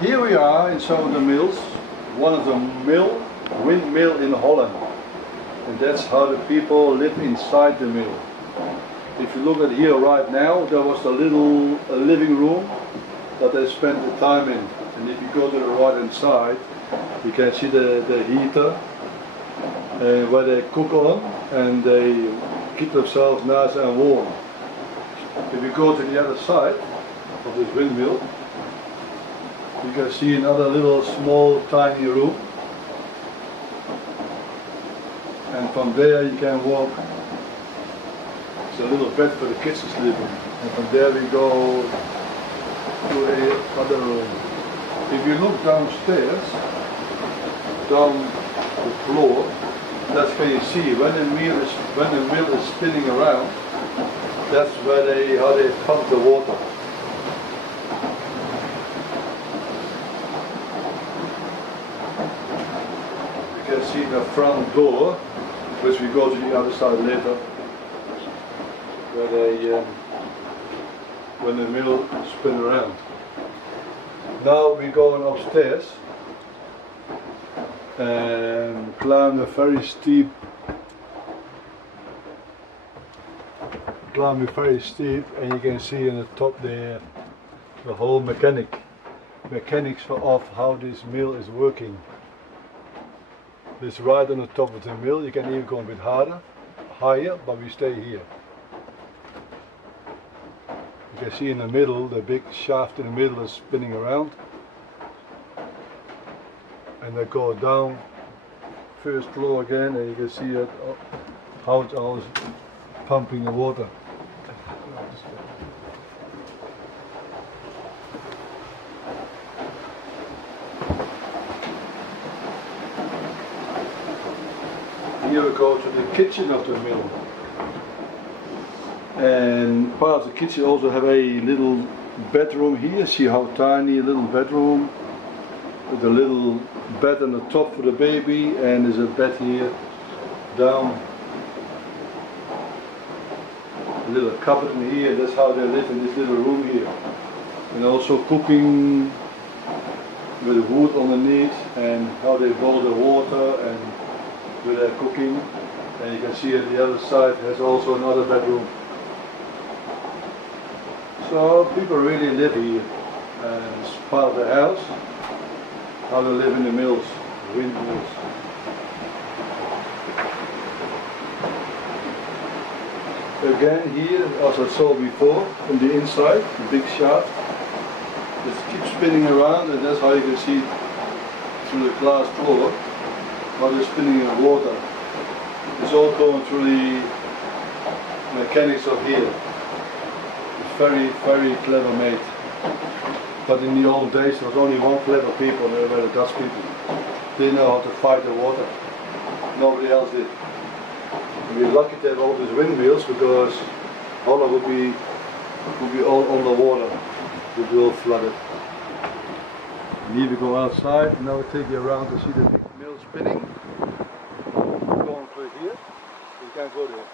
Here we are in some of the mills, one of the windmill in Holland, and that's how the people live inside the mill. If you look at here right now, there was a little living room that they spent the time in, and if you go to the right hand side, you can see the heater where they cook on and they keep themselves nice and warm. If you go to the other side of this windmill, you can see another little small tiny room, and from there you can walk. It's a little bed for the kids to sleep in, and from there we go to another room. If you look downstairs, down the floor, that's where you see when the mill is spinning around. That's where how they pump the water. You can see the front door, which we go to the other side later, where when the mill spins around. Now we're going upstairs and climb a very steep, and you can see in the top there the whole mechanics of how this mill is working. It's right on the top of the mill. You can even go a bit higher, but we stay here. You can see in the middle, the big shaft in the middle is spinning around, and they go down first floor again, and you can see it, how it's always pumping the water. Here we go to the kitchen of the mill, and part of the kitchen also have a little bedroom here. See how tiny a little bedroom with a little bed on the top for the baby, and there's a bed here down, a little cupboard in here. That's how they live in this little room here, and also cooking with wood underneath, and how they boil the water and with their cooking. And you can see at the other side has also another bedroom. So people really live here, and it's part of the house, how they live in the mills, windmills. Again here, as I saw before, from the inside, the big shaft, it keeps spinning around, and that's how you can see through the glass floor how they're spinning in the water. It's all going through the mechanics of here. It's very, very clever made. But in the old days there was only one clever people, and they were the Dutch people. They know how to fight the water. Nobody else did. And we're lucky to have all these windmills, because Holland would be all underwater. It would be all flooded. And here we go outside, and now we'll take you around to see the big mill spinning. Going through here, you can't go there.